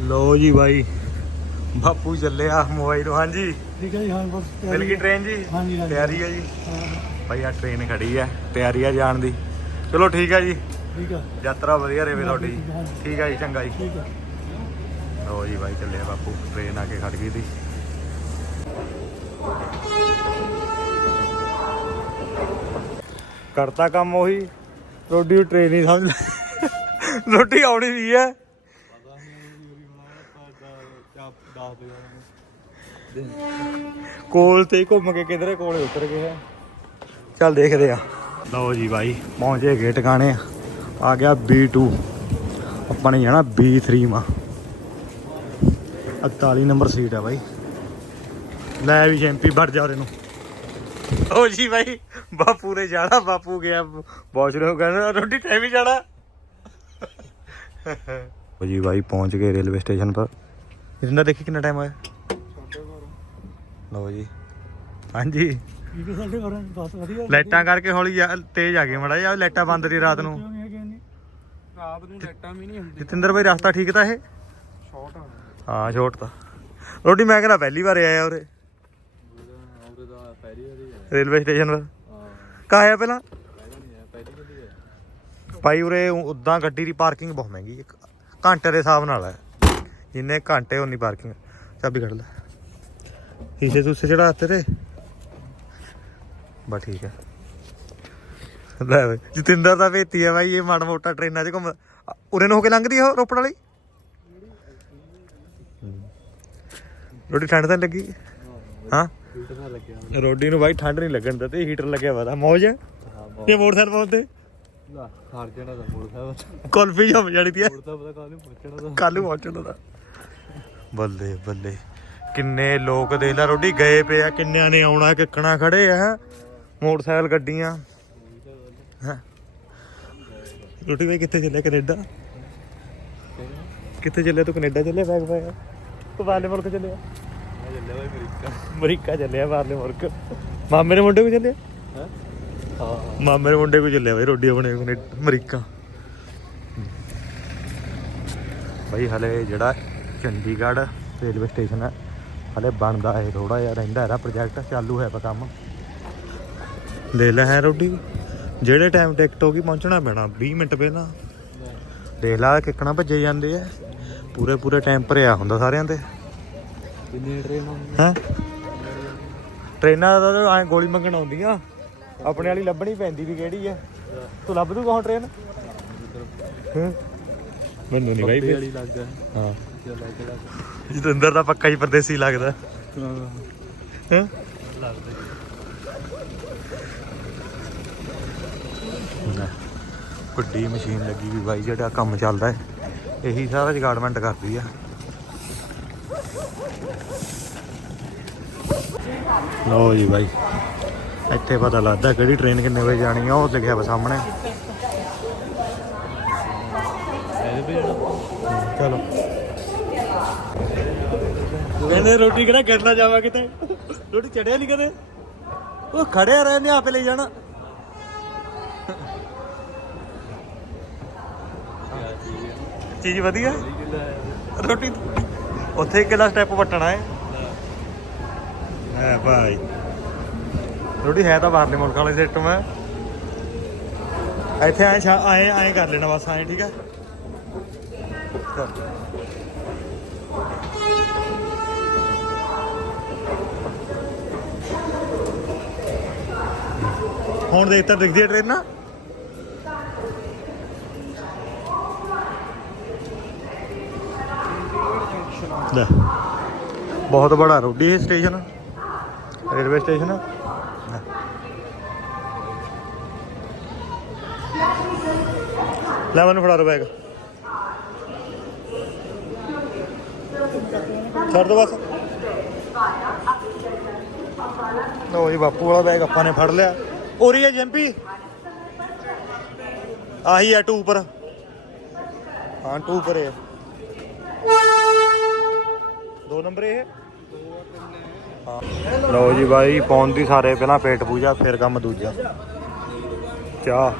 ਲੋ ਜੀ ਬਾਈ ਬਾਪੂ ਚੱਲਿਆ ਮੋਬਾਈਲ ਹਾਂਜੀ। ਠੀਕ ਹੈ ਜੀ ਹਾਂ ਬਸ ਮਿਲ ਗਈ ਟ੍ਰੇਨ ਜੀ? ਹਾਂਜੀ। ਤਿਆਰੀ ਹੈ ਜੀ? ਬਾਈ ਆ ਟ੍ਰੇਨ ਖੜੀ ਹੈ ਤਿਆਰੀ ਹੈ ਜਾਣ ਦੀ। ਚਲੋ ਠੀਕ ਹੈ ਜੀ। ਠੀਕ ਹੈ। ਯਾਤਰਾ ਵਧੀਆ ਰਹੇ ਤੁਹਾਡੀ। ਠੀਕ ਹੈ ਜੀ ਚੰਗਾ ਜੀ। ਠੀਕ ਹੈ। ਲੋ ਜੀ ਬਾਈ ਚੱਲਿਆ ਬਾਪੂ ਟ੍ਰੇਨ ਆ ਕੇ ਖੜ ਗਈ ਦੀ। ਕਰਤਾ ਕੰਮ ਉਹੀ। ਰੋਡੀ ਟ੍ਰੇਨ ਹੀ ਸਮਝ ਲੈ। ਰੋਟੀ ਆਉਣੀ ਵੀ ਹੈ। ਕੋਲ ਤੇ ਹੀ ਘੁੰਮ ਕੇ ਕਿਧਰੇ ਕੋਲੇ ਉਤਰ ਗਏ ਹੈ ਚੱਲ ਦੇਖਦੇ ਆ। ਲਓ ਜੀ ਬਾਈ, ਪਹੁੰਚੇ ਗਏ ਟਿਕਾਣੇ ਆ। ਗਿਆ B2 ਆਪਾਂ ਨੇ ਜਾਣਾ B3 ਮਾ। 41 ਨੰਬਰ ਸੀਟ ਆ ਬਾਈ। ਲੈ ਵੀ ਜੈਂਪੀ, ਵੜ ਜਾ ਨੂੰ ਓ ਜੀ ਬਾਈ, ਬਾਪੂ ਨੇ ਜਾਣਾ, ਬਾਪੂ ਗਿਆ ਵਾਸ਼ਰੂਮ ਕਹਿੰਦਾ ਰੋਟੀ ਟਾਈਮ ਹੀ ਜਾਣਾ। ਓ ਜੀ ਬਾਈ, ਪਹੁੰਚ ਗਏ ਰੇਲਵੇ ਸਟੇਸ਼ਨ ਪਰ। ਇਸਦਾ ਦੇਖੀ ਕਿੰਨਾ ਟਾਈਮ ਹੋਇਆ? ਲਓ ਜੀ। ਹਾਂਜੀ। ਠੀਕ ਹੈ ਸਾਡੇ ਘਰ ਬਸ ਵਧੀਆ ਲਾਈਟਾਂ ਕਰਕੇ ਹੌਲੀ ਜਾ- ਤੇਜ਼ ਆ ਗਏ ਮੜਾ ਜਿਹਾ ਲਾਈਟਾਂ ਬੰਦ ਦੀ ਰਾਤ ਨੂੰ। ਰਾਤ ਨੂੰ ਲੱਟਾਂ ਵੀ ਨਹੀਂ ਹੁੰਦੀ ਜਤਿੰਦਰ ਬਾਈ, ਰਸਤਾ ਠੀਕ ਤਾਂ ਇਹ? ਸ਼ਾਰਟ ਆ ਹਾਂ ਛੋਟ ਤਾਂ। ਰੋਟੀ ਮੈਂ ਕਹਿੰਦਾ ਪਹਿਲੀ ਵਾਰ ਆਇਆ ਉਰੇ। ਰੇਲਵੇ ਸਟੇਸ਼ਨ ਪਰ ਕਾ ਆਇਆ ਪਹਿਲਾਂ? ਭਾਈ ਉਰੇ ਉਦਾਂ ਗੱਡੀ ਦੀ ਪਾਰਕਿੰਗ ਬਹੁਤ ਮਹਿੰਗੀ ਹੈ ਘੰਟੇ ਦੇ ਹਿਸਾਬ ਨਾਲ ਹੈ। ਜਿੰਨੇ ਘੰਟੇ ਉਨੀ ਪਾਰਕਿੰਗ ਚਾਬੀ ਕੱਢ ਲੈ। ਹੀਸੇ ਸੂਸੇ ਚੜਾ ਤੇ। ਬਸ ਠੀਕ ਹੈ ਲੈ ਬਈ ਜਤਿੰਦਰ ਦਾ ਭੇਤੀ ਹੈ ਬਾਈ ਇਹ ਮਾੜਾ ਮੋਟਾ ਟ੍ਰੇਨਾਂ 'ਚ ਘੁੰਮ ਉਰੇ ਨੂੰ ਹੋ ਕੇ ਲੰਘਦੀ ਉਹ ਰੋਪੜ ਵਾਲੀ? ਰੋਟੀ ਠੰਡ ਤਾਂ ਲੱਗੀ? ਹਾਂ। ਰੋਡੀ ਨੂੰ ਬਾਈ ਠੰਡ ਨਹੀਂ ਲੱਗਣ ਦਿੱਤੀ ਹੀਟਰ ਲੱਗਿਆ ਵਾ ਤਾਂ। ਮੌਜ ਹੈ ਇਹ ਮੋਟਰਸਾਈਕਲ ਪਾਉਂਦੇ ਹਾਰ ਜਾਣਾ ਦਾ ਸਾਹਿਬ ਕੁਲਫੀ ਜਮ ਜਾਣੀ ਤੀ। ਕੱਲ ਨੂੰ ਪਹੁੰਚਣਾ ਦਾ ਬੱਲੇ ਬੱਲੇ। ਕਿੰਨੇ ਲੋਕ ਦੇ ਲੈ ਰੋਡੀ ਗਏ ਪਏ ਆ ਕਿੰਨਿਆਂ ਨੇ ਆਉਣਾ ਕਿੱਕਣਾ ਖੜੇ ਆ ਮੋਟਰਸਾਈਕਲ ਗੱਡੀਆਂ। ਹੈਂ। ਰੋਟੀ ਵੇ ਕਿੱਥੇ ਚੱਲਿਆ ਕੈਨੇਡਾ? ਕਿੱਥੇ ਚੱਲਿਆ ਤੂੰ ਕੈਨੇਡਾ ਚੱਲਿਆ ਬੈਗ ਪਾਇਆ? ਤੂੰ ਬਾਹਰਲੇ ਮੁਲਕ ਚੱਲਿਆ? ਮੈਂ ਚੱਲਿਆ ਬਾਈ ਅਮਰੀਕਾ। ਅਮਰੀਕਾ ਚੱਲਿਆ ਬਾਹਰਲੇ ਮੁਲਕ। ਮਾਮੇ ਦੇ ਮੁੰਡੇ ਕੋ ਚੱਲਿਆ? ਹੈ? ਹਾਂ। ਮਾਮੇ ਦੇ ਮੁੰਡੇ ਕੋ ਚੱਲਿਆ ਬਈ ਰੋਡੀ ਆਪਣੇ ਕੈਨੇਡਾ ਅਮਰੀਕਾ। ਬਈ ਹਲੇ ਜਿਹੜਾ ਚੰਡੀਗੜ੍ਹ ਰੇਲਵੇ ਸਟੇਸ਼ਨ ਹੈ। ਹਲੇ ਬਣਦਾ ਹੈ ਥੋੜਾ ਜਿਹਾ ਰਹਿੰਦਾ ਇਹਦਾ ਪ੍ਰੋਜੈਕਟ ਚਾਲੂ ਹੈ ਪਾ ਕੰਮ। ਲੈ ਲੈ ਹੈ ਰੋਡੀ। ਜਿਹੜੇ ਟਾਈਮ ਟਿਕਟ ਹੋ ਗਈ ਪਹੁੰਚਣਾ ਪੈਣਾ 20 ਮਿੰਟ ਪਹਿਲਾਂ। ਦੇਖ ਲਾ ਕਿੱਕਣਾ ਭੱਜੇ ਜਾਂਦੇ ਆ। ਪੂਰੇ ਪੂਰੇ ਟਾਈਮ ਭਰਿਆ ਹੁੰਦਾ ਸਾਰਿਆਂ ਦੇ ਕਿੰਨੀ ਟ੍ਰੇਨ ਹੈ? ਟ੍ਰੇਨਾਂ ਦਾ ਤਾਂ ਐ ਗੋਲੀ ਮੰਗਣ ਆਉਂਦੀਆਂ। ਆਪਣੇ ਵਾਲੀ ਲੱਭਣੀ ਪੈਂਦੀ ਵੀ ਕਿਹੜੀ ਆ। ਤੂੰ ਲੱਭ ਦੂ ਕੌਣ ਟ੍ਰੇਨ ਹੈਂ? ਮੈਨੂੰ ਨਹੀਂ ਬਾਈ ਹਾਂ। ਜਤਿੰਦਰ ਦਾ ਪੱਕਾ ਹੀ ਪਰਦੇਸੀ ਲੱਗਦਾ। ਹਾਂ? ਹੈ ਲੱਗਦਾ ਵੱਡੀ ਮਸ਼ੀਨ ਲੱਗੀ ਵੀ ਬਾਈ ਜਿਹੜਾ ਕੰਮ ਚੱਲਦਾ ਹੈ। ਇਹੀ ਸਾਰਾ ਜਗਾਰਡਮੈਂਟ ਕਰਦੀ ਆ। ਲਓ ਜੀ ਬਾਈ। ਇੱਥੇ ਪਤਾ ਲੱਗਦਾ ਕਿਹੜੀ ਟ੍ਰੇਨ ਕਿੰਨੇ ਵਜੇ ਜਾਣੀ ਆ ਉਹ ਲਿਖਿਆ ਵਾ ਸਾਹਮਣੇ। ਚਲੋ। ਕਹਿੰਦੇ ਰੋਟੀ ਕਿਹੜਾ ਕਰਨਾ ਜਾਵਾ ਕਿਤੇ? ਰੋਟੀ ਚੜਿਆ ਨਹੀਂ ਕਦੇ? ਉਹ ਖੜਿਆ ਰਹਿੰਦੇ ਆਪੇ ਲੈ ਜਾਣਾ। ਚੀਜ਼ ਵਧੀਆ? ਰੋਟੀ ਉੱਥੇ ਕਿਹੜਾ ਸਟੈਪ ਵੱਟਣਾ ਹੈ? ਹੈ ਭਾਈ। ਰੋਟੀ ਹੈ ਤਾਂ ਬਾਹਰਲੇ ਮੁਲਕਾਂ ਵਾਲੇ ਸਿਸਟਮ ਹੈ ਇੱਥੇ ਆਏ ਆਏ ਆਏ ਕਰ ਲੈਣਾ ਬਸ ਆਏ ਠੀਕ ਹੈ? ਹੁਣ ਦੇਖ ਤਾਂ ਦਿਖਦੀ ਹੈ ਟ੍ਰੇਨ ਨਾ। ਲੈ, ਬਹੁਤ ਬੜਾ ਰੋਡੀ ਇਹ ਸਟੇਸ਼ਨ ਰੇਲਵੇ ਸਟੇਸ਼ਨ ਲੈ। ਮੈਨੂੰ ਫੜਾ ਦੋ ਬੈਗ ਛੱਡ ਦੋ ਬਸ। ਲੋ ਜੀ, ਬਾਪੂ ਵਾਲਾ ਬੈਗ ਆਪਾਂ ਨੇ ਫੜ ਲਿਆ। ਉਰੀ ਹੈ ਜੈਂਪੀ ਆਹੀ ਹੈ ਟੂ ਪਰ ਹਾਂ ਟੂ ਪਰ ਹੈ ਦੋ ਨੰਬਰ ਇਹ? ਹਾਂ। ਲਓ ਜੀ ਬਾਈ ਪੌਂਦੀ ਸਾਰੇ ਪਹਿਲਾਂ ਪੇਟ ਪੂਜਾ, ਫਿਰ ਕੰਮ ਦੂਜਾ। ਚਾਹ।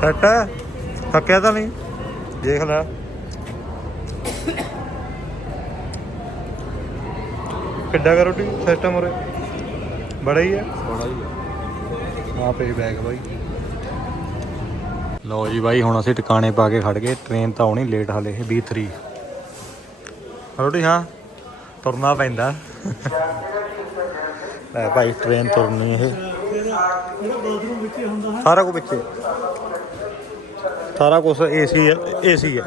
ਸੱਟ ਥੱਕਿਆ ਤਾਂ ਨਹੀਂ? ਦੇਖ ਲੈ। ਕਿੱਡਾ ਕਰ ਰੋਟੀ? ਸਿਸਟਮ ਉਰੇ। ਬੜਾ ਹੀ ਹੈ ਬੜਾ ਹੀ ਆ। ਪੇ ਬੈਗ ਬਾਈ। ਲਓ ਜੀ ਬਾਈ ਹੁਣ ਅਸੀਂ ਟਿਕਾਣੇ ਪਾ ਕੇ ਖੜ ਗਏ। ਟ੍ਰੇਨ ਤਾਂ ਆਉਣੀ ਲੇਟ ਹਲੇ 23 ਰੋਟੀ ਹਾਂ? ਤੁਰਨਾ ਪੈਂਦਾ। ਲੈ ਭਾਈ ਟ੍ਰੇਨ ਤੁਰਨੀ ਇਹ। ਹੀ ਹੈ ਸਾਰਾ ਕੁਝ ਵਿੱਚੇ ਸਾਰਾ ਕੁਝ ਏਸੀ ਏਸੀ ਹੈ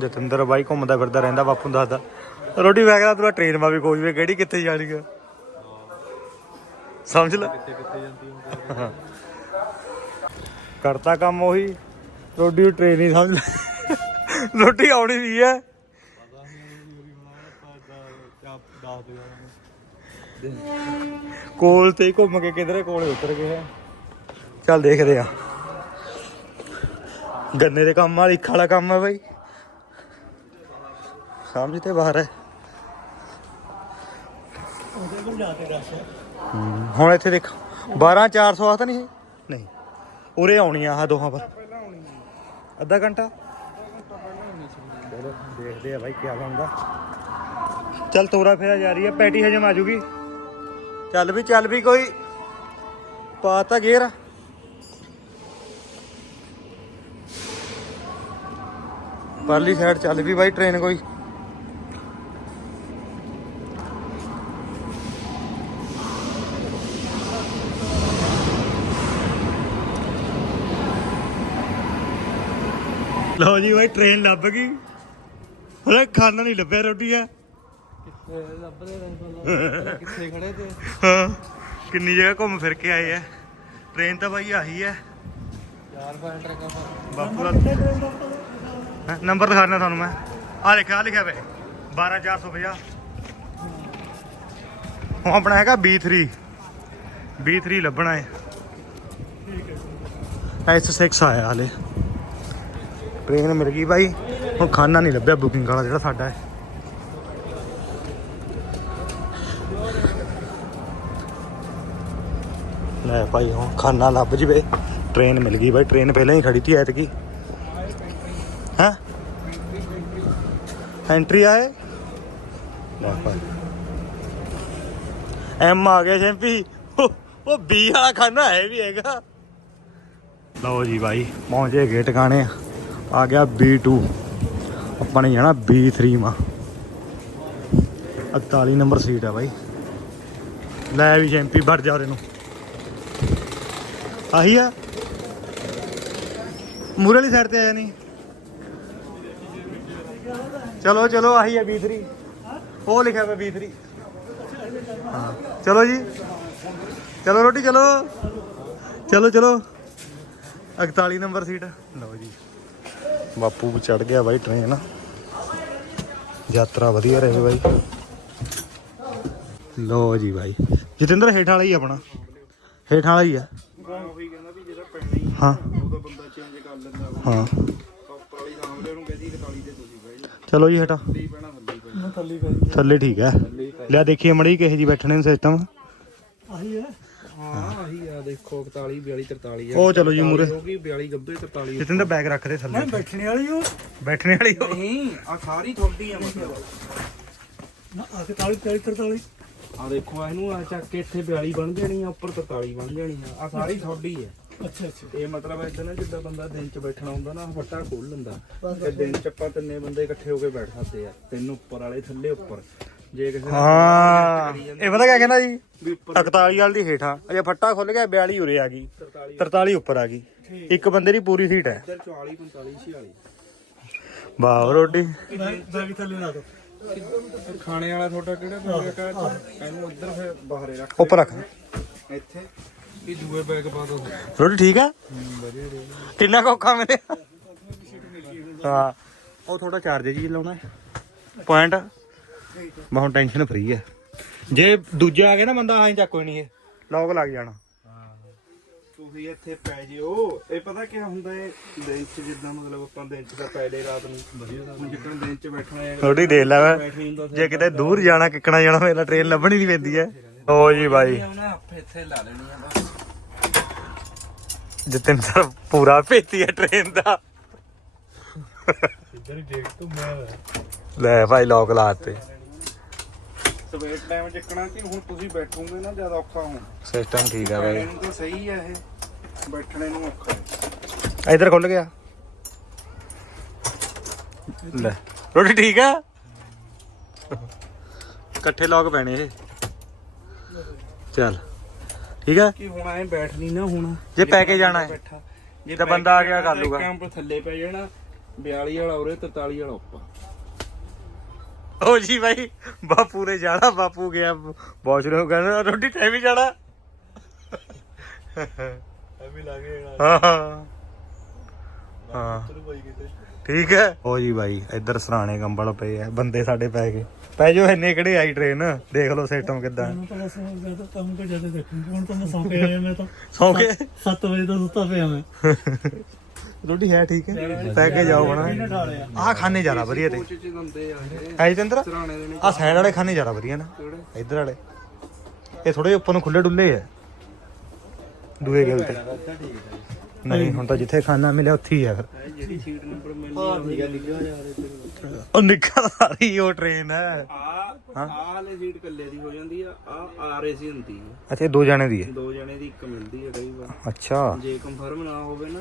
ਜਤਿੰਦਰ ਬਾਈ ਘੁੰਮਦਾ ਫਿਰਦਾ ਰਹਿੰਦਾ ਬਾਪੂ ਦੱਸਦਾ। ਰੋਟੀ ਕਹਿੰਦਾ ਤੂੰ ਟ੍ਰੇਨ ਮਾ ਵੀ ਕੋਈ ਵੀ ਕਿਹੜੀ ਕਿੱਥੇ ਜਾਣੀ ਆ? ਸਮਝ ਲੈ। ਕਿੱਥੇ ਕਿੱਥੇ ਜਾਂਦੀ ਹੁੰਦੀ ਕਰਤਾ ਕੰਮ ਉਹੀ ਰੋਟੀ ਟ੍ਰੇਨ ਹੀ ਸਮਝ ਲੈ। ਰੋਟੀ ਆਉਣੀ ਵੀ ਹੈ ਕੋਲ ਤੇ ਘੁੰਮ ਕੇ ਕਿਧਰੇ ਕੋਲੇ ਉਤਰ ਗਏ ਹੈ ਚੱਲ ਦੇਖਦੇ ਆ। ਗੰਨੇ ਦੇ ਕੰਮ ਵਾਲੀ ਖਾਲਾ ਕੰਮ ਹੈ ਬਾਈ। ਸਮਝ ਤੇ ਬਾਹਰ ਹੈ ਉਹਦੇ ਕੋਲ ਕੇ ਦੱਸ। ਹਮ, ਹੁਣ ਇੱਥੇ ਦੇਖ 12 400 ਆ ਤਾਂ ਨਹੀਂ ਇਹ? ਨਹੀਂ ਉਰੇ ਆਉਣੀ ਆ ਆਹ ਦੋਹਾਂ ਪਰ। ਅੱਧਾ ਘੰਟਾ? ਚਲੋ ਦੇਖਦੇ ਆ ਭਾਈ ਕੀ ਬਣਦਾ। ਚੱਲ ਤੋਰਾ ਫੇਰਾ ਜਾ ਰਹੀ ਹੈ ਪੈਟੀ ਹਜਮ ਆ ਜੂਗੀ। ਚੱਲ ਵੀ ਚੱਲ ਵੀ ਕੋਈ। ਪਾਤਾ ਗੇਰ ਪਰਲੀ ਸਾਈਡ ਚੱਲ ਵੀ ਬਾਈ ਟ੍ਰੇਨ ਕੋਈ। ਲਓ ਜੀ ਬਾਈ ਟ੍ਰੇਨ ਲੱਭ ਗਈ। ਹਲੇ ਖਾਣਾ ਨਹੀਂ ਲੱਭਿਆ ਰੋਟੀ ਆ ਕਿੱਥੇ ਲੱਭਦੇ ਰਹੇ ਕਿੱਥੇ ਖੜੇ ਤੇ? ਹਾਂ ਕਿੰਨੀ ਜਗ੍ਹਾ ਘੁੰਮ ਫਿਰ ਕੇ ਆਏ ਆ। ਟ੍ਰੇਨ ਤਾਂ ਬਾਈ ਆਹੀ ਹੈ ਯਾਰ ਟਰੱਕਾਂ ਬਾਪੂ ਦਾ ਹੈਂ, ਨੰਬਰ ਦਿਖਾਣਾ ਤੁਹਾਨੂੰ ਮੈਂ। ਆ ਲਿਖਿਆ ਆ ਲਿਖਿਆ ਵੇ। 12450 ਹੁਣ ਆਪਣਾ ਹੈਗਾ B3 B3 ਲੱਭਣਾ ਹੈ। S6 ਆਇਆ ਹਲੇ। ਟ੍ਰੇਨ ਮਿਲ ਗਈ ਬਾਈ। ਹੁਣ ਖਾਣਾ ਨਹੀਂ ਲੱਭਿਆ ਬੁਕਿੰਗ ਵਾਲਾ ਜਿਹੜਾ ਸਾਡਾ ਹੈ। ਲੈ ਭਾਈ, ਹੁਣ ਖਾਣਾ ਲੱਭ ਜਵੇ। ਟ੍ਰੇਨ ਮਿਲ ਗਈ ਬਾਈ ਟ੍ਰੇਨ ਪਹਿਲਾਂ ਹੀ ਖੜੀ ਤੀ ਐਤਕੀ। ਹਾਂ? ਐਂਟਰੀ ਆਏ ਲੈ ਭਾਈ। ਐਮ ਆ ਗਿਆ ਚੈਂਪੀ ਉਹ- ਬੀ ਵਾਲਾ ਖਾਣਾ ਹੈ ਵੀ ਹੈਗਾ। ਲਓ ਜੀ ਬਾਈ, ਪਹੁੰਚੇ ਗਏ ਟਿਕਾਣੇ ਆ ਗਿਆ B2 ਆਪਾਂ ਨੇ ਜਾਣਾ B3 ਮਾ 41 ਨੰਬਰ ਸੀਟ ਹੈ ਬਾਈ। ਲੈ ਵੀ ਚੈਂਪੀ ਵੜ ਜਾ ਉਹਦੇ ਨੂੰ। ਆਹੀ ਆ। ਮੂਰੇ ਵਾਲੀ ਸਾਈਡ ਤੇ ਆਇਆ ਨਹੀਂ ਚਲੋ ਚਲੋ, ਆਹੀ ਆ B3 ਉਹ ਲਿਖਿਆ ਹੋਇਆ B3 ਹਾਂ, ਚਲੋ ਜੀ। ਚਲੋ ਰੋਟੀ, ਚਲੋ। ਚਲੋ ਚਲੋ। 41 ਨੰਬਰ ਸੀਟ ਲਓ ਜੀ। ਬਾਪੂ ਚੜ ਗਿਆ ਬਾਈ ਟ੍ਰੇਨ ਯਾਤਰਾ ਵਧੀਆ ਰਹੇ ਬਾਈ। ਲਓ ਜੀ ਬਾਈ। ਜਤਿੰਦਰ, ਹੇਠਾਂ ਵਾਲਾ ਹੀ ਆਪਣਾ। ਹੇਠਾਂ ਵਾਲਾ ਹੀ ਆ। ਹਾਂ। ਹਾਂ। ਚਲੋ ਜੀ ਹੇਠਾਂ। ਥੱਲੇ ਠੀਕ ਹੈ। ਲਿਆ ਦੇਖੀਏ ਮੜੀ ਕਿਹੇ ਜੀ ਬੈਠਣੇ ਨੂੰ ਸਿਸਟਮ ਆਹੀ ਹੈ ਆਹੀ ਆ ਦੇਖੋ 41 42 43 ਉਹ ਚਲੋ ਜੀ ਮੂਹਰੇ। ਹੋ ਗਈ 42 ਗੱਬੇ 43 ਜਤਿੰਦਰ ਬੈਗ ਰੱਖ ਦੇ ਥੱਲੇ। ਮੈਂ ਬੈਠਣੇ ਵਾਲੀ ਉਹ ਬੈਠਣੇ ਵਾਲੀ ਉਹ। ਨਹੀਂ ਆ ਸਾਰੀ ਤੁਹਾਡੀ ਆ ਮਤਲਬ। ਨਾ ਆ ਕੇ 40 40 43 ਆ ਦੇਖੋ ਇਹਨੂੰ ਆ ਚੱਕ ਕੇ ਇੱਥੇ 42 ਬਣ ਜਾਣੀ ਆ ਉੱਪਰ 43 ਬਣ ਜਾਣੀ ਆ। ਆ ਸਾਰੀ ਤੁਹਾਡੀ ਆ। ਅੱਛਾ ਅੱਛਾ। ਇਹ ਮਤਲਬ ਇਦਾਂ ਨਾ ਜਿੱਦਾਂ ਬੰਦਾ ਦਿਨ ਚ ਬੈਠਣਾ ਹੁੰਦਾ ਨਾ ਫੱਟਾ ਖੋਲ ਲੈਂਦਾ। ਤੇ ਦਿਨ ਚ ਆਪਾਂ ਤਿੰਨੇ ਬੰਦੇ ਇਕੱਠੇ ਹੋ ਕੇ ਬੈਠ ਸਕਦੇ ਆ ਤਿੰਨ ਉੱਪਰ ਵਾਲੇ ਥੱਲੇ ਉੱਪਰ। ਜੇ ਕਿਸੇ ਨੇ ਹਾਂ। ਇਹ ਪਤਾ ਕਿਆ ਕਹਿੰਦਾ ਜੀ? ਵੀ ਉੱਪਰ 41 ਵਾਲੀ ਦੀ ਹੇਠਾਂ। ਅਜੇ ਫੱਟਾ ਖੁੱਲ ਗਿਆ 42 ਉਰੇ ਆ ਗਈ। 43 43 ਉੱਪਰ ਆ ਗਈ। ਇੱਕ ਬੰਦੇ ਦੀ ਪੂਰੀ ਸੀਟ ਹੈ। ਇੱਧਰ 44 45 46 ਵਾਹ ਰੋਟੀ ਬੈਗ ਥੱਲੇ ਲਾ ਦੋ ਖਾਣੇ ਵਾਲਾ ਤੁਹਾਡਾ ਕਿਹੜਾ ਬੈਗ ਹੈ ਇਹਨੂੰ ਉੱਧਰ ਫਿਰ ਬਾਹਰੇ ਰੱਖ ਉੱਪਰ ਰੱਖ। ਇੱਥੇ। ਵੀ ਦੂਏ ਬੈਗ ਪਾ ਦੋ। ਰੋਟੀ ਠੀਕ ਰਹੇ ਕਿੰਨਾ ਕੁ ਔਖਾ ਮਿਲਿਆ? ਹਾਂ। ਉਹ ਥੋੜਾ ਚਾਰਜ ਜੀ ਲਾਉਣਾ ਪੁਆਇੰਟ ਮੈਂ ਹੁਣ ਟੈਨਸ਼ਨ ਫਰੀ ਹੈ ਜੇ ਦੂਜਾ ਆ ਗਿਆ ਨਾ ਬੰਦਾ ਆਈ ਚੱਕ ਕੋਈ ਨਹੀਂ ਇਹ। ਲੌਕ ਲੱਗ ਜਾਣਾ। ਤੁਸੀਂ ਇੱਥੇ ਪੈ ਜਿਓ। ਇਹ ਪਤਾ ਕੀ ਹੁੰਦਾ ਹੈ ਦਿਨ ਚ ਜਿੱਦਾਂ ਮਤਲਬ ਆਪਾਂ ਦਿਨ ਚ ਤਾਂ ਪੈ ਲੇ ਰਾਤ ਨੂੰ। ਵਧੀਆ ਹੁਣ ਦਿਨ ਚ ਬੈਠਣਾ ਲੈ। ਬੈਠ ਹੁੰਦਾ ਜੇ ਕਿਤੇ ਦੂਰ ਜਾਣਾ ਕਿੱਕਣਾ ਜਾਣਾ ਮੇਰਾ ਟ੍ਰੇਨ ਲੱਭਣੀ ਨਹੀਂ ਪੈਂਦੀ ਹੈ ਓ ਜੀ ਬਾਈ। ਉਹਨੇ ਆਪੇ ਇੱਥੇ ਲਾ ਲੈਣੀ ਆ ਬਸ ਜਤਿੰਦਰ ਪੂਰਾ ਭੇਤੀ ਹੈ ਟ੍ਰੇਨ ਦਾ। ਇੱਧਰ ਹੀ ਦੇਖ ਤੂੰ ਮੈਂ ਲੈ ਭਾਈ ਲੋਕ ਲਾਤੇ ਸਵੇਰ ਟਾਈਮ ਚੱਕਣਾ ਕਿ ਹੁਣ ਤੁਸੀਂ ਬੈਠੋਗੇ ਨਾ ਜ਼ਿਆਦਾ ਔਖਾ ਹੋਣਾ। ਸਿਸਟਮ ਠੀਕ ਆ ਬੈਠਣੇ ਬਾਈ। ਨੂੰ ਤਾਂ ਸਹੀ ਆ ਇਹ। ਬੈਠਣੇ ਨੂੰ ਔਖਾ ਹੈ। ਇਧਰ ਖੁੱਲ ਗਿਆ। ਲੈ ਰੋਟੀ ਠੀਕ ਆ? ਇਕੱਠੇ ਲੋਕ ਪੈਣੇ ਇਹ। ਚੱਲ ਠੀਕ ਆ? ਕਿ ਹੁਣ ਐ ਬੈਠ ਨਹੀਂ ਨਾ ਹੋਣਾ। ਜੇ ਪੈ ਕੇ ਜਾਣਾ ਹੈ। ਬੈਠਾ ਜੇ ਤਾਂ ਪੈ ਬੰਦਾ ਆ ਕੇ ਗਿਆ ਕਰ ਜਾਣਾ, ਲੂਗਾ। ਕੈਂਪ ਥੱਲੇ ਪੈ ਜਾਣਾ 42 ਵਾਲਾ ਉਰੇ 43 ਵਾਲਾ ਉੱਪਰ। ਓ ਜੀ ਭਾਈ ਬਾਪੂ ਨੇ ਜਾਣਾ ਬਾਪੂ ਗਿਆ ਵਾਸ਼ਰੂਮ ਕਹਿੰਦਾ ਰੋਟੀ ਟਾਈਮ ਹੀ ਜਾਣਾ। ਐਵੇਂ ਲੱਗੇ ਹਾਂ ਹਾਂ। ਹਾਂ। ਠੀਕ ਹੈ? ਓ ਜੀ ਭਾਈ ਇੱਧਰ ਸਰਾਣੇ ਕੰਬਲ ਪਏ ਆ ਬੰਦੇ ਸਾਡੇ ਪੈ ਗਏ। ਪੈ ਜਾਓ ਇੰਨੇ ਕਿਹੜੇ ਆਈ ਟ੍ਰੇਨ ਦੇਖ ਲਓ ਸਿਸਟਮ ਕਿਦਾਂ। ਮੈਨੂੰ ਤਾਂ ਬਸ ਜ਼ਿਆਦਾ ਕੰਮ ਕੋ ਜ਼ਿਆਦਾ ਦੇਖੂੰਗਾ ਹੁਣ ਤਾਂ ਮੈਂ ਸੌਂ ਕੇ ਆਇਆ ਮੈਂ ਤਾਂ ਸੌਂ ਕੇ? 7 ਵਜੇ ਦਾ ਸੁੱਤਾ ਪਿਆ ਮੈਂ। ਰੋਟੀ ਹੈ ਠੀਕ ਹੈ। ਪੈ ਕੇ ਜਾਓ ਬਣਾ। ਢਾਲਿਆ ਆਹ ਖਾਣੇ ਜ਼ਿਆਦਾ ਵਧੀਆ ਤੇ ਕੋਚ ਚ ਦੰਦੇ ਆ ਇਹ ਐ ਜਤਿੰਦਰ ਸਰਾਣੇ ਦੇ ਨੇ ਆਹ ਸਾਈਡ ਵਾਲੇ ਖਾਣੇ ਜ਼ਿਆਦਾ ਵਧੀਆ ਨਾ। ਕਿਹੜੇ ਇੱਧਰ ਵਾਲੇ। ਇਹ ਥੋੜੇ ਉੱਪਰ ਨੂੰ ਖੁੱਲੇ ਡੁੱਲੇ ਆ। ਦੂਏ ਗੱਲ ਤੇ। ਨਹੀਂ, ਹੁਣ ਤਾਂ ਜਿੱਥੇ ਖਾਣਾ ਮਿਲਿਆ ਉੱਥੇ ਹੀ ਆ ਫਿਰ। ਇਹ ਜਿਹੜੀ ਸੀਟ ਨੰਬਰ ਮਿਲਣੀ ਹਾਂ ਆ ਠੀਕ ਆ ਨਿਕਲ ਯਾਰ ਇੱਧਰ ਉਹ ਨਿੱਕਾ ਸਾਰੀ ਉਹ ਟ੍ਰੇਨ ਹੈ। ਆ ਆ ਵਾਲੀ ਸੀਟ ਕੱਲੇ ਦੀ ਹੋ। ਜਾਂਦੀ ਆ ਆ ਆਰ ਏ ਸੀ ਹੁੰਦੀ ਆ ਅੱਛਾ। ਇਹ ਦੋ ਜਣੇ ਦੀ ਹੈ ਦੋ ਜਣੇ ਦੀ ਇੱਕ ਮਿਲਦੀ ਆ ਕਈ ਵਾਰ ਅੱਛਾ ਜੇ ਕੰਫਰਮ ਨਾ ਹੋਵੇ ਨਾ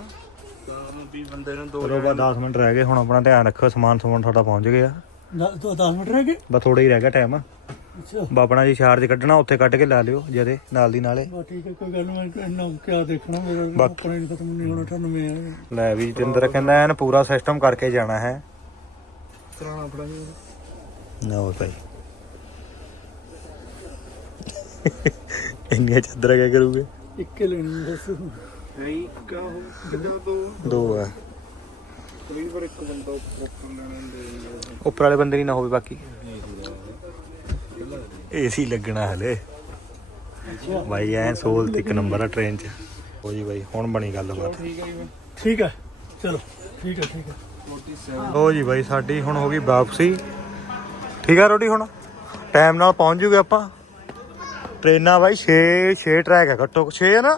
ਤਾਂ ਵੀ ਬੰਦੇ ਨੂੰ ਦੋ ਚਲੋ ਬਾ 10 ਮਿੰਟ ਰਹਿ ਗਏ ਹੁਣ ਆਪਣਾ ਧਿਆਨ ਰੱਖੋ ਸਮਾਨ ਸਮੂਨ ਤੁਹਾਡਾ ਪਹੁੰਚ ਗਿਆ। 10 ਮਿੰਟ ਰਹਿ ਗਏ? ਬਸ ਥੋੜਾ ਹੀ ਰਹਿ ਗਿਆ ਟਾਈਮ ਅੱਛਾ। ਬਾਪਣਾ ਜੀ ਚਾਰਜ ਕੱਢਣਾ ਉੱਥੇ ਕੱਢ ਕੇ ਲਾ ਲਿਓ ਜਦੇ ਨਾਲ ਦੀ ਨਾਲੇ। ਬਾ ਠੀਕ ਹੈ ਕੋਈ ਗੱਲ ਨੀ, ਮੈਂ ਇੰਨਾ ਕਿਆ ਦੇਖਣਾ ਮੇਰਾ ਬਾਕੀ- ਆਪਣੇ ਨੂੰ ਖਤਮ ਨਹੀਂ ਹੋਣਾ 98 ਆ। ਲੈ ਵੀ ਜਤਿੰਦਰ ਕਹਿੰਦਾ ਐਨ ਪੂਰਾ ਸਿਸਟਮ ਕਰਕੇ ਜਾਣਾ ਹੈ। ਸਰਾਣਾ ਫੜਾ ਜੀ। ਨਾ ਉਹ ਭਾਈ। ਇੰਨੀਆਂ ਚਾਦਰਾਂ ਕਿਆ ਕਰੂਗੇ? ਇੱਕੇ ਲੈਣੀ ਹੈ ਬਸ। ਕਿੱਦਾਂ ਦੋ ਦੋ ਆ। ਕਈ ਇੱਕ ਬੰਦਾ ਉੱਪਰ ਉੱਪਰ ਲੈਣਾ ਦੇ ਉੱਪਰ ਵਾਲੇ ਬੰਦੇ ਨਹੀਂ ਨਾ ਹੋਵੇ ਬਾਕੀ। ਏਸੀ ਲੱਗਣਾ ਹਲੇ। ਭਾਈ ਐ ਸੋਲ ਤੇ ਇੱਕ ਨੰਬਰ ਆ ਟ੍ਰੇਨ 'ਚ। ਹੋ ਜੀ ਭਾਈ ਹੁਣ ਬਣੀ ਗੱਲਬਾਤ। ਠੀਕ ਹੈ ਜੀ ਠੀਕ ਹੈ ਚਲੋ ਠੀਕ ਹੈ ਠੀਕ ਹੈ 47 ਹੋ ਜੀ ਭਾਈ ਸਾਡੀ ਹੁਣ ਹੋ ਗਈ ਵਾਪਸੀ। ਠੀਕ ਆ ਰੋਟੀ ਹੁਣ? ਟਾਈਮ ਨਾਲ ਪਹੁੰਚ ਜੂਗੇ ਆਪਾਂ। ਟ੍ਰੇਨਾਂ ਬਾਈ 6 6 ਟਰੈਕ ਹੈ ਘੱਟੋ 6 ਹੈ ਨਾ?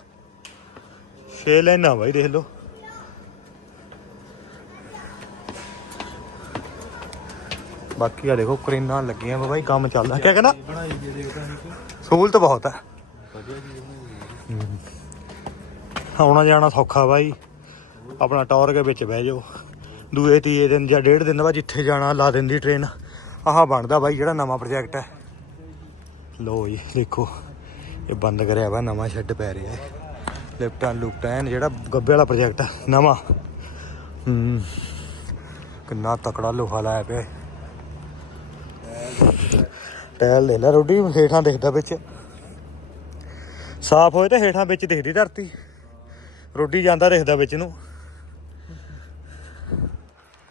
6 ਲਾਈਨਾਂ ਬਾਈ ਦੇਖ ਲਓ। ਬਾਕੀ ਆ ਦੇਖੋ ਕਰੀਨਾਂ ਲੱਗੀਆਂ ਵਾ ਬਾਈ ਕੰਮ ਚੱਲਦਾ। ਕਿਆ ਕਹਿੰਦਾ ਬਣਾਈ ਦੇਖਦਾ ਨਹੀਂ ਸਹੂਲਤ ਬਹੁਤ ਹੈ। ਆਉਣਾ ਜਾਣਾ ਸੌਖਾ ਬਾਈ। ਆਪਣਾ ਟੌਰ ਦੇ ਵਿੱਚ ਬਹਿ ਜਾਓ। ਦੂਏ ਤੀਏ ਦਿਨ ਜਾਂ ਡੇਢ ਦਿਨ ਬਾਅਦ ਜਿੱਥੇ ਜਾਣਾ ਲਾ ਦਿੰਦੀ ਟ੍ਰੇਨ ਆਹ ਬਣਦਾ ਬਾਈ ਜਿਹੜਾ ਨਵਾਂ ਪ੍ਰੋਜੈਕਟ ਹੈ। ਲੋ ਜੀ ਦੇਖੋ। ਇਹ ਬੰਦ ਕਰਿਆ ਵਾ ਨਵਾਂ ਸ਼ੈੱਡ ਪੈ ਰਿਹਾ ਹੈ। ਲਿਫਟਾਂ ਲੁਫਟਾਂ, ਐਨ ਜਿਹੜਾ ਗੱਬੇ ਵਾਲਾ ਪ੍ਰੋਜੈਕਟ ਆ, ਨਵਾਂ। ਹੂੰ, ਕਿੰਨਾ ਤਕੜਾ ਲੋਹਾ ਲਾਇਆ ਪਿਆ। ਟਾਇਲ ਲੈ ਲੈ ਰੋਡੀ, ਹੇਠਾਂ ਦਿਖਦਾ ਵਿੱਚ। ਸਾਫ਼ ਹੋਏ ਤੇ ਹੇਠਾਂ ਵਿੱਚ ਦਿਖਦੀ ਧਰਤੀ। ਰੋਡੀ ਜਾਂਦਾ ਦਿਖਦਾ ਵਿੱਚ ਨੂੰ।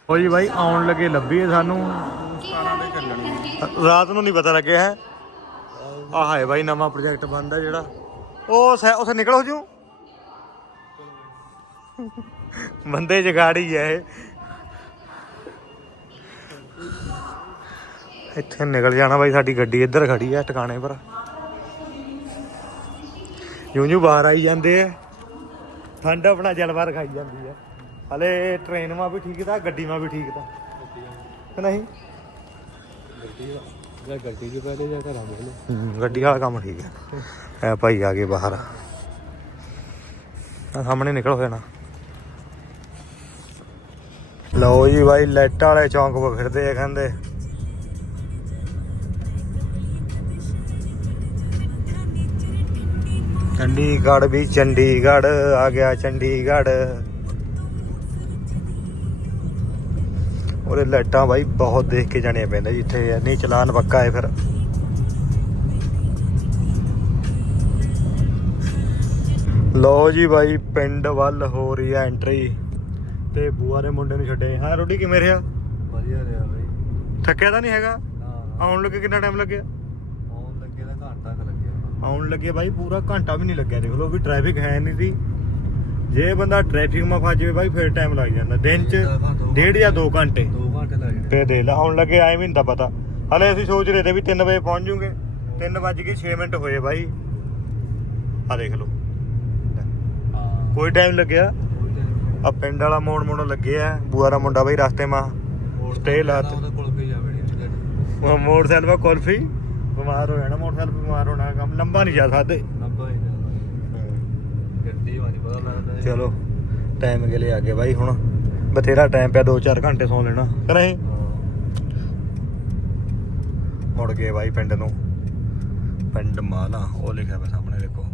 ਹੋ ਜੀ ਬਾਈ, ਆਉਣ ਲੱਗੇ ਲੱਭੀ ਸਾਨੂੰ ਹੈ ਸਾਨੂੰ। ਰਾਤ ਨੂੰ ਨਹੀਂ ਪਤਾ ਲੱਗਿਆ ਹੈ। ਆਹ ਹੈ ਬਾਈ, ਨਵਾਂ ਪ੍ਰੋਜੈਕਟ ਬੰਦਾ ਜਿਹੜਾ। ਉਹ ਸੈ- ਨਿਕਲ ਹੋ ਜੂ। ਬੰਦੇ ਜਗਾੜੀ ਹੈ ਇਹ। ਇੱਥੇ ਨਿਕਲ ਜਾਣਾ ਬਾਈ, ਸਾਡੀ ਗੱਡੀ ਇੱਧਰ ਖੜੀ ਹੈ ਟਿਕਾਣੇ ਪਰ। ਜਿਉਂ ਜਿਉਂ ਬਾਹਰ ਆਈ ਜਾਂਦੇ ਆ, ਠੰਡ ਆਪਣਾ ਜਲਵਾ ਰਖਾਈ ਜਾਂਦੀ ਹੈ ਹਲੇ ਟ੍ਰੇਨ ਮਾ ਵੀ ਠੀਕ ਤਾਂ ਗੱਡੀ ਮਾ ਵੀ ਠੀਕ ਤਾਂ। ਕਿ ਨਹੀਂ? ਜਾਂ ਗੱਡੀ 'ਚ ਪਹਿਲੇ ਜਾਂ ਘਰਾਂ ਬੋਲੇ ਗੱਡੀ ਵਾਲਾ ਕੰਮ ਠੀਕ ਹੈ ਐ ਭਾਈ ਆ ਗਏ ਬਾਹਰ। ਆ ਸਾਹਮਣੇ ਨਿਕਲ ਹੋ ਜਾਣਾ ਲਓ ਜੀ ਬਾਈ, ਲਾਈਟਾਂ ਵਾਲੇ ਚੌਂਕ 'ਤੇ ਫਿਰਦੇ ਆ ਕਹਿੰਦੇ। ਚੰਡੀਗੜ੍ਹ ਵੀ ਚੰਡੀਗੜ੍ਹ, ਆ ਗਿਆ ਚੰਡੀਗੜ੍ਹ। ਉਹਦੇ ਲਾਈਟਾਂ ਬਾਈ ਬਹੁਤ ਦੇਖ ਕੇ ਜਾਣੀਆਂ ਪੈਂਦਾ ਜਿੱਥੇ ਨਹੀਂ, ਚਲਾਨ ਪੱਕਾ ਹੈ ਫਿਰ। ਲੋ ਜੀ ਬਾਈ, ਪਿੰਡ ਵੱਲ ਹੋ ਰਹੀ ਹੈ ਐਂਟਰੀ ਤੇ ਬੂਆ ਦੇ ਮੁੰਡੇ ਨੂੰ ਛੱਡੇ। ਹਾਂ ਰੋਡੀ ਕਿਵੇਂ ਰਿਹਾ? ਵਧੀਆ ਰਿਹਾ ਬਈ। ਥੱਕਿਆ ਤਾਂ ਨਹੀਂ ਹੈਗਾ? ਹਾਂ। ਆਉਣ ਲੱਗੇ ਕਿੰਨਾ ਟਾਈਮ ਲੱਗਿਆ? ਆਉਣ ਲੱਗੇ ਤਾਂ ਘੰਟਾ ਕੁ ਲੱਗਿਆ। ਆਉਣ ਲੱਗੇ ਬਾਈ ਪੂਰਾ ਘੰਟਾ ਵੀ ਨਹੀਂ ਲੱਗਿਆ। ਦੇਖ ਲਓ ਵੀ ਟ੍ਰੈਫਿਕ ਹੈ ਨਹੀਂ ਸੀ। ਜੇ ਬੰਦਾ ਟ੍ਰੈਫਿਕ ਮਾ ਫਸ ਜਾਵੇ ਬਾਈ ਫਿਰ ਟਾਈਮ ਲੱਗ ਜਾਂਦਾ। ਦਿਨ ਚ ਡੇਢ ਜਾਂ 2 ਘੰਟੇ। 2 ਘੰਟੇ। ਲੱਗ ਜਾਣੇ ਤੇ ਦੇਖ ਲਾ ਆਉਣ ਲੱਗੇ ਐਵੇਂ ਨਹੀਂ ਤਾਂ ਪਤਾ। ਹਲੇ ਅਸੀਂ ਸੋਚ ਰਹੇ ਤੇ ਵੀ 3 ਵਜੇ ਪਹੁੰਚ ਜੂਗੇ। 3 ਵੱਜ ਕੇ 6 ਮਿੰਟ ਹੋਏ ਬਾਈ। ਆ ਦੇਖ ਲਓ। ਹਾਂ। ਕੋਈ ਟਾਈਮ ਲੱਗਿਆ? ਆ ਪਿੰਡ ਵਾਲਾ ਮੋੜ ਮੋੜ ਲੱਗੇ ਆ ਬੂਆ ਦਾ ਮੁੰਡਾ ਬਈ ਰਸਤੇ ਮਾ Stay ਲਾ ਤੇ। ਉਹਦੇ ਕੋਲ ਵੀ ਜਾਵੇ ਨਹੀਂ ਉਹ ਮੋਟਰਸਾਈਕਲ ਵਾ ਕੁਲਫੀ ਬਿਮਾਰ ਹੋ ਜਾਣਾ ਮੋਟਰਸਾਈਕਲ ਬਿਮਾਰ ਹੋਣਾ ਕੰਮ ਲੰਬਾ ਨਹੀਂ ਜਾ ਸਕਦੇ। ਨੰਬਰ ਹੀ ਜਾਂਦਾ। ਗੱਡੀ ਵਾਲੀ ਪਤਾ ਲੱਗਦਾ ਚਲੋ ਟਾਈਮ ਕੇ ਲਈ ਆ ਗਏ ਬਾਈ ਹੁਣ। ਬਥੇਰਾ ਟਾਈਮ ਪਿਆ 2-4 ਘੰਟੇ ਸੌ ਲੈਣਾ ਕਿ ਨਹੀਂ? ਮੁੜ ਗਏ ਬਾਈ ਪਿੰਡ ਨੂੰ। ਪਿੰਡ ਮਾਲਾ ਉਹ ਲਿਖਿਆ ਪਿਆ ਸਾਹਮਣੇ ਦੇਖੋ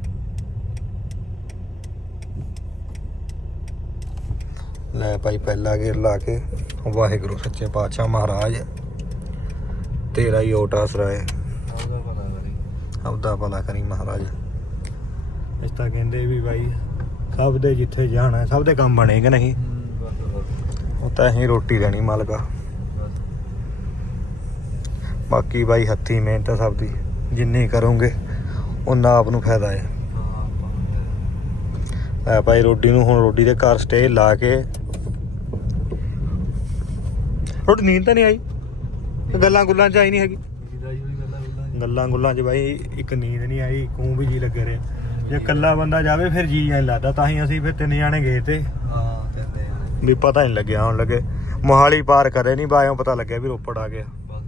ਲੈ ਭਾਈ ਪਹਿਲਾ ਗੇਰ ਲਾ ਕੇ। ਵਾਹਿਗੁਰੂ ਸੱਚੇ ਪਾਤਸ਼ਾਹ ਮਹਾਰਾਜ ਤੇਰਾ ਹੀ ਓਟ ਆਸਰਾ ਹੈ। ਆਪਦਾ ਭਲਾ ਕਰੀ ਮਹਾਰਾਜ। ਇਸ ਤਾਂ ਕਹਿੰਦੇ ਵੀ ਬਾਈ ਸਭ ਦੇ ਜਿੱਥੇ ਜਾਣਾ ਸਭ ਦੇ ਕੰਮ ਬਣੇਗਾ ਨਹੀਂ? ਉਹ ਤਾਂ ਅਸੀਂ ਰੋਟੀ ਦੇਣੀ ਮਾਲਕਾ। ਬਾਕੀ ਬਾਈ ਹੱਥੀ ਮਿਹਨਤ ਆ ਸਭ ਦੀ ਜਿੰਨੀ ਕਰੋਗੇ ਉਹਨਾਂ ਆਪ ਨੂੰ ਫਾਇਦਾ ਹੈ ਐ ਭਾਈ ਰੋਟੀ ਨੂੰ ਹੁਣ ਰੋਟੀ ਦੇ ਘਰ ਸਟੇ ਲਾ ਕੇ ਰੋਟੀ ਨੀਂਦ ਤਾਂ ਨਹੀਂ ਆਈ? ਗੱਲਾਂ ਗੁੱਲਾਂ ਚ ਆਈ ਨਹੀਂ ਹੈਗੀ? ਗੱਲਾਂ ਗੁੱਲਾਂ ਚ ਬਾਈ, ਇੱਕ ਨੀਂਦ ਨਹੀਂ ਆਈ ਕੂੰ ਵੀ ਜੀ ਲੱਗ ਰਿਹਾ ਜੇ ਇਕੱਲਾ ਬੰਦਾ ਜਾਵੇ, ਫਿਰ ਜੀ ਐ ਲੱਗਦਾ, ਤਾਂ ਹੀ ਅਸੀਂ ਫਿਰ ਤਿੰਨ ਜਾਣੇ ਗਏ ਤੇ। ਹਾਂ ਕਹਿੰਦੇ ਆ ਵੀ ਪਤਾ ਨਹੀਂ ਲੱਗਿਆ ਹੁਣ ਲੱਗੇ। ਮੋਹਾਲੀ ਪਾਰ ਕਰੇ ਨਹੀਂ ਬਾਇਓ ਪਤਾ ਲੱਗਿਆ ਵੀ ਰੋਪੜ ਆ ਗਿਆ। ਬਸ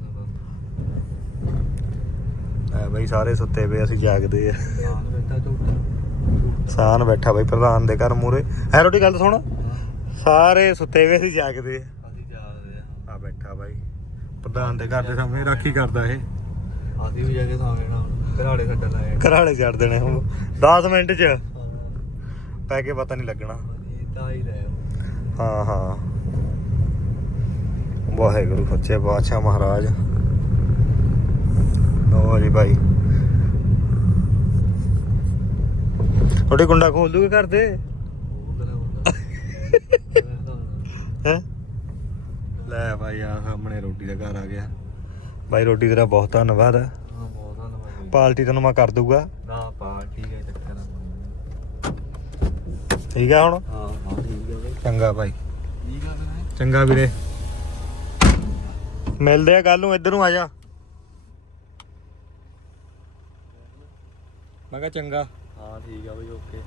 ਬਈ, ਸਾਰੇ ਸੁੱਤੇ ਪਏ, ਅਸੀਂ ਜਾਗਦੇ ਆ। ਸਾਨ ਬੈਠਾ ਬਈ, ਪ੍ਰਧਾਨ ਦੇ ਘਰ ਮੂਰੇ ਐ ਰੋਟੀ ਗੱਲ ਸੁਣ। ਸਾਰੇ ਸੁੱਤੇ ਪਏ, ਅਸੀਂ ਜਾਗਦੇ ਆ ਅਸੀਂ ਜਾਗਦੇ ਆ ਆ ਬੈਠਾ ਬਾਈ ਪ੍ਰਧਾਨ ਦੇ ਘਰ ਦੇ ਸਾਹਮਣੇ ਰਾਖੀ ਕਰਦਾ ਇਹ। ਅਸੀਂ ਵੀ ਜਾ ਕੇ ਸਾਵੇਂ ਨਾ ਘਰਾੜੇ ਛੱਡਣ ਲਾਏ ਘਰਾਲੇ ਛੱਡ ਦੇਣੇ ਹੁਣ। 10 ਮਿੰਟ ਚ। ਪੈ ਕੇ ਪਤਾ ਨਹੀਂ ਲੱਗਣਾ। ਤਾਂ ਹੀ ਰਹੇ ਹਾਂ ਹਾਂ। ਵਾਹਿਗੁਰੂ ਸੱਚੇ ਪਾਤਸ਼ਾਹ ਮਹਾਰਾਜ। ਲਓ ਜੀ ਭਾਈ। ਤੁਹਾਡੇ ਕੁੰਡਾ ਖੋਲ ਦੂਗੇ ਘਰ ਦੇ ਹੈ? ਲੈ ਭਾਈ ਆ ਸਾਹਮਣੇ ਰੋਟੀ ਦਾ ਘਰ ਆ ਗਿਆ। ਭਾਈ ਰੋਟੀ ਤੇਰਾ ਬਹੁਤ ਧੰਨਵਾਦ ਹਾਂ ਬਹੁਤ ਧੰਨਵਾਦ ਪਾਲਟੀ ਤੈਨੂੰ ਮੈਂ ਕਰ ਦੂਗਾ। ਨਾ ਪਾਰਟੀ ਦਾ ਚੱਕਰ ਠੀਕ ਆ ਹੁਣ? ਹਾਂ ਹਾਂ ਠੀਕ ਹੈ ਚੰਗਾ ਭਾਈ। ਠੀਕ ਆ ਚੰਗਾ ਵੀਰੇ। ਮਿਲਦੇ ਆ ਕੱਲ ਨੂੰ ਇੱਧਰ ਨੂੰ ਆ ਜਾ। ਮੈਂ ਕਿਹਾ ਚੰਗਾ। ਹਾਂ ਠੀਕ ਆ ਬਈ ਓਕੇ।